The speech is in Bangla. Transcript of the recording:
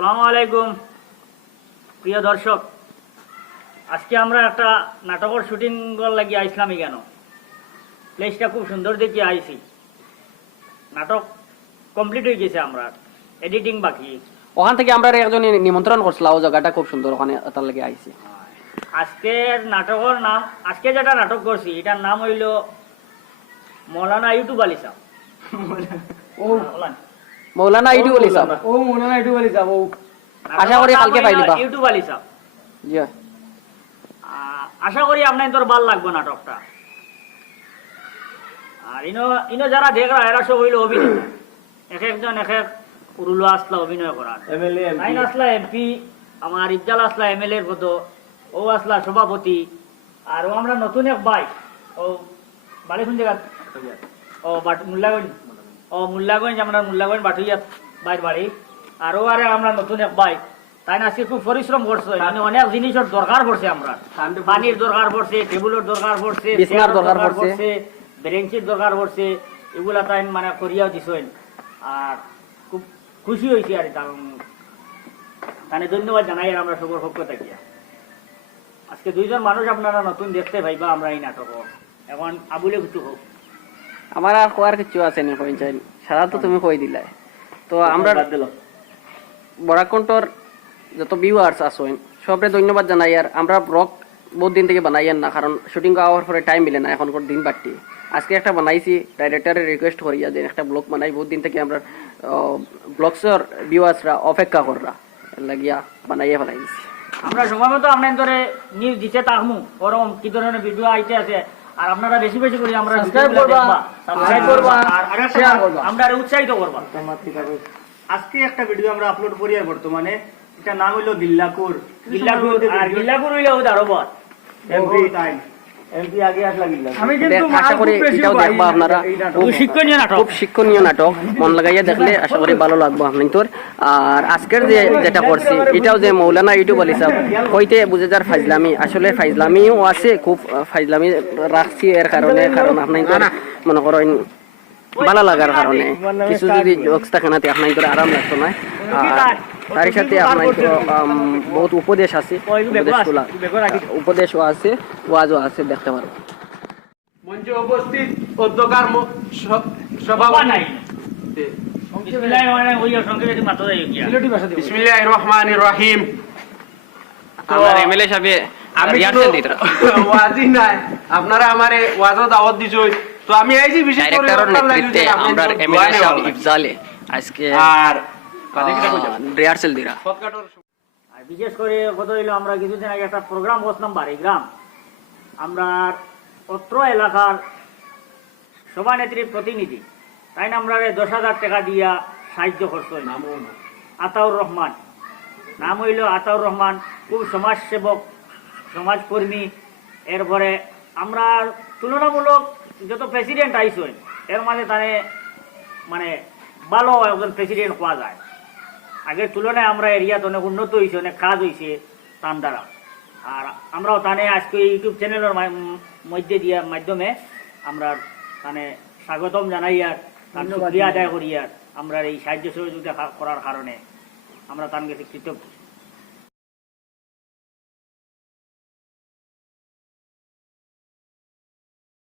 আসসালামু আলাইকুম প্রিয় দর্শক, আজকে আমরা একটা নাটকের শুটিং লাগি আইসলাম। কেন প্লেসটা খুব সুন্দর দেখে আইছি। নাটক কমপ্লিট হয়ে গেছে, আমরা এডিটিং বাকি। ওখান থেকে আমরা একজন নিমন্ত্রণ করছিলাম, ও জায়গাটা খুব সুন্দর, ওখানে তার লাগে আইছি। আজকের নাটকের নাম, আজকে যেটা নাটক করছি এটার নাম হইল মৌলানা ইউটিউব আলী সাহেব। মৌলানা ইউটিউব আলী সাহেব, ও মৌলানা ইউটিউব আলী সাহেব, ও আশা করি কালকে পাইলিবা। ইউটিউব আলী সাহেব, জি আশা করি আপনার তোর ভাল লাগবে নাটকটা। আর ইনো যারা দেখরা এরা সব হইল অভিনেতা, এক একজন এক এক উরুলো আসলা অভিনয় করার। আইন আসলা এমপি, আমার ইফজাল আসলা এমএলএ এর পদ, ও আসলা সভাপতি। আর ও আমরা নতুন এক ভাই, ও বাড়ি কোন জায়গা? ও মুল্লাগঞ্জ। ও মুল্লাগঞ্জ, আমরা মুল্লাগঞ্জ বাটুইয়া বাইর বাড়ি। আর ও আরে আমরা নতুন এক ভাই, তাই না আজকে খুব পরিশ্রম করছে। মানে অনেক জিনিসের দরকার পড়ছে, আমরা পানির দরকার পড়ছে, টেবিলের দরকার পড়ছে, বিছনার দরকার পড়ছে, বেরেঞ্চির দরকার পড়ছে। এগুলা তাই মানে করিয়াও দিছেন। আর খুব খুশি হয়েছি আর তাহলে ধন্যবাদ জানাই আর আমরা সবর পক্ষ থাকিয়া। আজকে দুইজন মানুষ আপনারা নতুন দেখতে পাইবা আমরা এই নাটক। এখন আবুলে কিছু হোক, আমার আর কোয়ার কিছু আছে নি, কই চাই সারা তো তুমি কই দিলাই। তো আমরা বরাকণ্ঠর যত ভিউয়ার্স আছেন সবরে ধন্যবাদ জানাই। আর আমরা ব্লগ বহুত দিন থেকে বানাইয়েন না, কারণ শুটিং আওয়ার পরে টাইম মিলে না, এখনকার দিন বাড়তি। আজকে একটা বানাইছি, ডাইরেক্টরের রিকোয়েস্ট করিয়া যে একটা ব্লগ বানাই। বহুত দিন থেকে আমরা ব্লগসের ভিউয়ার্সরা অপেক্ষা কররা লাগিয়া বানাইয়া ফেলাইছি। আমরা সময় মতো আপনার ধরে নিউজ দিতে থাকমু, ওরকম কি ধরনের ভিডিও আইতে আছে। আর আপনারা বেশি বেশি করে আমরা সাবস্ক্রাইব করবা আর শেয়ার করবা, আমরা উৎসাহিত করবা। আজকে একটা ভিডিও আমরা আপলোড করি আর বর্তমানে এটা নাম হইলো গিল্লাকুর। আর গিল্লাকুর হইলে ও দারোবর এমপি টাইম, এমপি আগে আসলা গিল্লাকুর। আমি কিন্তু আশা করি এটাও দেখবা আপনারা। খুব শিক্ষণীয় নাটক, খুব শিক্ষণীয় নাটক, মন লাগাইয়া দেখলে আশা করি ভালো লাগবে আপনার। আর আজকের যেটা করছি এটাও যে মৌলানা ইউটিউব আলী সাহেব হইতে বুঝে যার ফাইজলামি, আসলে ফাইজলামিও আছে, খুব ফাইজলামি রাখছি এর কারণে, কারণ আপনার মনে করেন ভালো লাগার কারণে কিছু যদি জোকস থাকে না আপনার আরাম লাগতো না। আর তার সাথে আপনার বহুত উপদেশ আছে, উপদেশও আছে, ওয়াজও আছে, দেখতে পারবো। মঞ্চে উপস্থিত অধ্যকার সভাপতি নাই বিসমিল্লাহির রহমানির রহিম। আমার এমএলএ সাহেব আমি ওয়াজি নাই, আপনারা আমারে ওয়াজও দাওয়াত দিছই, তো আমি আইছি বিশেষ করে ডাইরেক্টরের নেতৃত্বে আমরা এমএলএ সাহেব ইফজালে আজকে আর রিহার্সাল দিরা। আর বিশেষ করে কথা হইলো আমরা কিছুদিন আগে একটা প্রোগ্রাম বসলাম বাড়িগ্রাম। আমরা অত্র এলাকার সভানেত্রীর প্রতিনিধি, তাই না আমরা 10,000 টাকা দিয়া সাহায্য করছো। আতাউর রহমান, নাম হইল আতাউর রহমান, খুব সমাজসেবক, সমাজকর্মী। এরপরে আমরা তুলনামূলক যত প্রেসিডেন্ট আইসই এর মাঝে তানে মানে ভালো একজন প্রেসিডেন্ট পাওয়া যায়। আগের তুলনায় আমরা এরিয়াতে অনেক উন্নত হয়েছে, অনেক কাজ হয়েছে তার দ্বারা। আর আমরাও তানে আজকে ইউটিউব চ্যানেলের মাধ্যমে আমরা তানে স্বাগতম জানাই আর শুকরিয়া আদায় করি। আর আমরা এই সাহায্য সহযোগিতা করার কারণে আমরা তার কাছে কৃতজ্ঞ।